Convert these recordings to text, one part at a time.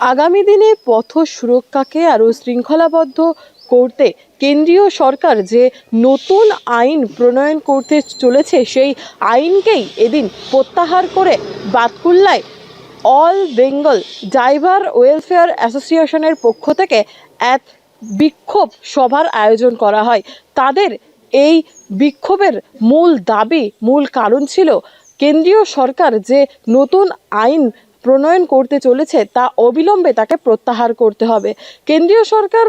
আগামী দিনে পথ সুরক্ষাকে আরও শৃঙ্খলাবদ্ধ করতে কেন্দ্রীয় সরকার যে নতুন আইন প্রণয়ন করতে চলেছে, সেই আইনকেই এদিন প্রত্যাহার করে বাতকুল্লায় অল বেঙ্গল ড্রাইভার ওয়েলফেয়ার অ্যাসোসিয়েশনের পক্ষ থেকে এক বিক্ষোভ সভার আয়োজন করা হয়। তাদের এই বিক্ষোভের মূল দাবি, মূল কারণ ছিল কেন্দ্রীয় সরকার যে নতুন আইন প্রণয়ন করতে চলেছে, তা অবিলম্বে তাকে প্রত্যাহার করতে হবে। কেন্দ্রীয় সরকার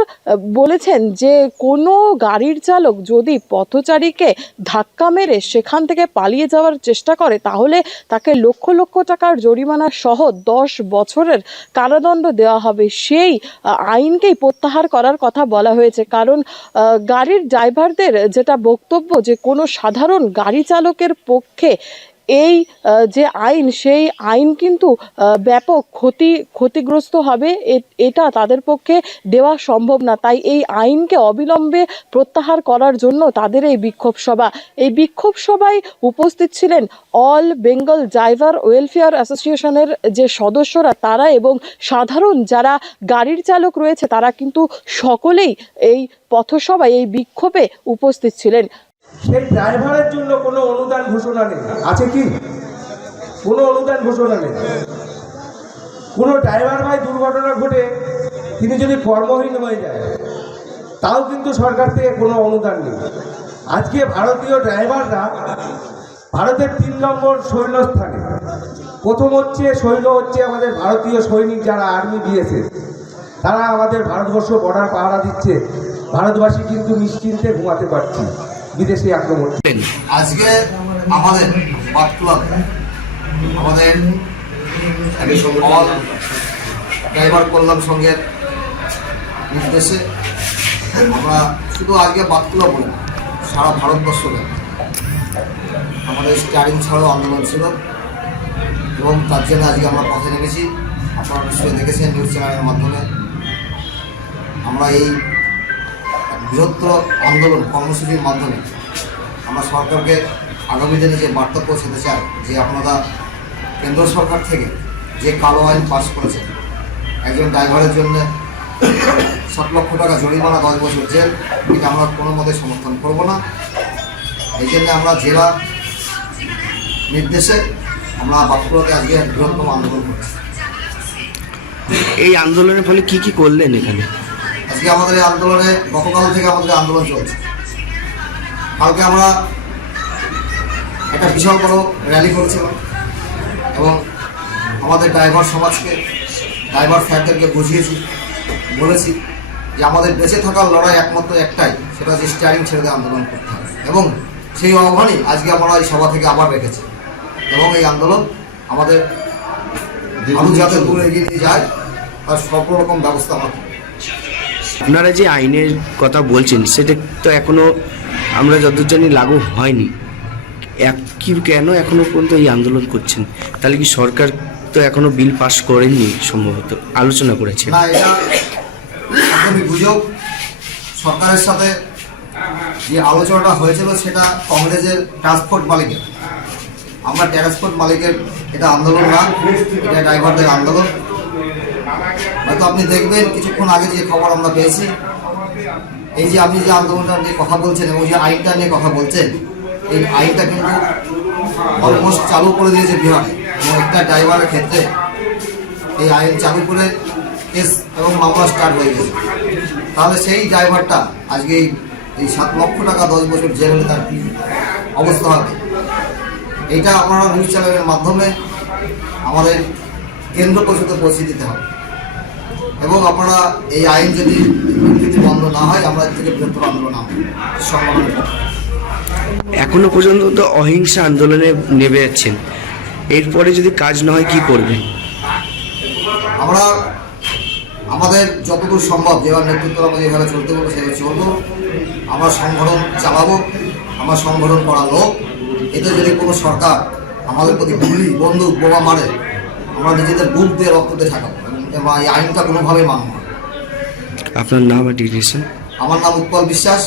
বলেছেন যে কোনো গাড়ির চালক যদি পথচারীকে ধাক্কা মেরে সেখান থেকে পালিয়ে যাওয়ার চেষ্টা করে, তাহলে তাকে লক্ষ লক্ষ টাকার জরিমানা সহ দশ বছরের কারাদণ্ড দেওয়া হবে। সেই আইনকেই প্রত্যাহার করার কথা বলা হয়েছে। কারণ গাড়ির ড্রাইভারদের যেটা বক্তব্য যে কোনো সাধারণ গাড়ি চালকের পক্ষে এই যে আইন, সেই আইন কিন্তু ব্যাপক ক্ষতি, ক্ষতিগ্রস্ত হবে। এটা তাদের পক্ষে দেওয়া সম্ভব না। তাই এই আইনকে অবিলম্বে প্রত্যাহার করার জন্য তাদের এই বিক্ষোভ সভা। এই বিক্ষোভ সভায় উপস্থিত ছিলেন অল বেঙ্গল ড্রাইভার ওয়েলফেয়ার অ্যাসোসিয়েশনের যে সদস্যরা, তারা এবং সাধারণ যারা গাড়ির চালক রয়েছে, তারা কিন্তু সকলেই এই পথসভায়, এই বিক্ষোভে উপস্থিত ছিলেন। সেই ড্রাইভারের জন্য কোনো অনুদান ঘোষণা নেই। আছে কি? কোনো অনুদান ঘোষণা নেই। কোনো ড্রাইভার ভাই দুর্ঘটনা ঘটে, তিনি যদি কর্মহীন হয়ে যায়, তাও কিন্তু সরকার থেকে কোনো অনুদান নেই। আজকে ভারতীয় ড্রাইভাররা ভারতের তিন নম্বর সৈন্যস্থানে প্রথম হচ্ছে সৈন্য হচ্ছে আমাদের ভারতীয় সৈনিক যারা আর্মি দিয়েছে, তারা আমাদের ভারতবর্ষ বর্ডার পাহারা দিচ্ছে। ভারতবাসী কিন্তু নিশ্চিন্তে ঘুমাতে পারছি। বিদেশি আক্রমণ। আজকে আমাদের বাট ক্লাবে আমাদের ড্রাইভার কল্যাণ সংঘের নির্দেশে আমরা শুধু আজকে বাট ক্লাব বলে সারা ভারতবর্ষ আমাদের স্টারিং ছাড়াও আন্দোলন ছিল এবং তার জন্য আজকে আমরা পথে নেমেছি। আপনারা নিশ্চয়ই দেখেছেন নিউজ চ্যানেলের মাধ্যমে। আমরা এই বৃহত্তর আন্দোলন কর্মসূচির মাধ্যমে আমরা সরকারকে আগামী দিনে যে বার্তা পৌঁছাতে চাই, যে আপনারা কেন্দ্র সরকার থেকে যে কালো আইন পাস করেছেন, একজন ড্রাইভারের জন্য সাত লক্ষ টাকা জরিমানা দশ বছর জেল, এটা আমরা কোনো মতে সমর্থন করব না। এই জন্য আমরা জেলা নির্দেশে আমরা বাঁকুড়াতে আজকে বৃহত্তম আন্দোলন করছি। এই আন্দোলনের ফলে কি কি করলেন এখানে? আজকে আমাদের এই আন্দোলনে, গতকাল থেকে আমাদের আন্দোলন চলছে। কালকে আমরা একটা বিশাল বড় র্যালি করেছিলাম এবং আমাদের ড্রাইভার সমাজকে ড্রাইভার ফ্যাটদেরকে বুঝিয়েছি, বলেছি যে আমাদের বেঁচে থাকার লড়াই একমাত্র একটাই, সেটা হচ্ছে স্টিয়ারিং ছেড়ে আন্দোলন করতে হবে। এবং সেই আহ্বানই আজকে আমরা এই সভা থেকে আবার রেখেছি। এবং এই আন্দোলন আমাদের মানুষ যাতে দূরে এগিয়ে নিয়ে যায়, তার সব রকম ব্যবস্থা আমরা। আপনারা যে আইনের কথা বলছেন, সেটা তো এখনও আমরা যতদূর জানি লাগু হয়নি। এক, কি কেন এখনও পর্যন্ত এই আন্দোলন করছেন? তাহলে কি সরকার তো এখনও বিল পাস করেননি সম্ভবত? আলোচনা করেছে সরকারের সাথে যে আলোচনাটা হয়েছিল, সেটা কংগ্রেসের ট্রান্সপোর্ট মালিকের। আমরা ট্রান্সপোর্ট মালিকের এটা আন্দোলন না, এটা ড্রাইভারদের আন্দোলন। হয়তো আপনি দেখবেন, কিছুক্ষণ আগে যে খবর আমরা পেয়েছি, এই যে আপনি যে আন্দোলনটা নিয়ে কথা বলছেন এবং যে আইনটা নিয়ে কথা বলছেন, এই আইনটা কিন্তু অলমোস্ট চালু করে দিয়েছে বিহারে। এবং একটা ড্রাইভারের ক্ষেত্রে এই আইন চালু করে কেস এবং মামলা স্টার্ট হয়ে গেছে। তাহলে সেই ড্রাইভারটা আজকে এই সাত লক্ষ টাকা দশ বছর জেল হলে তার কি অবস্থা হবে? এইটা আপনারা নিউজ চ্যানেলের মাধ্যমে আমাদের কেন্দ্র পরিষদে পৌঁছে দিতে হবে। এবং আপনারা এই আইন যদি বন্ধ না হয় আমরা এর থেকে বৃহত্তর আন্দোলন এখনও পর্যন্ত তো অহিংসা আন্দোলনে নেমে যাচ্ছেন। এরপরে যদি কাজ না হয় কি করবেন? আমরা আমাদের যতদূর সম্ভব যেভাবে নেতৃত্ব আমরা যেভাবে চলতে পারব সেভাবে চলবো। আমরা সংগঠন চালাবো আমরা সংগঠন করা লোক। এতে যদি কোনো সরকার আমাদের প্রতি গুলি বন্দুক বোমা মারে আমরা নিজেদের বুক দিয়ে রক্ত দিয়ে ঠেকাবো এবং এই আইনটা কোনোভাবেই মানব না। আপনার নাম আর ডিগ্রি আমার নাম উৎপল বিশ্বাস।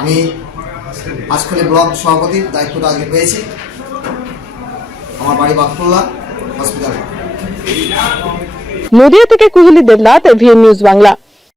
আমি আজকালে ব্লক সভাপতির দায়িত্বটা আজকে পেয়েছি। আমার বাড়ি বাকফুল্লা হসপিটাল নদিয়া থেকে কুহেলি দেবনাথ ভিএন নিউজ বাংলা।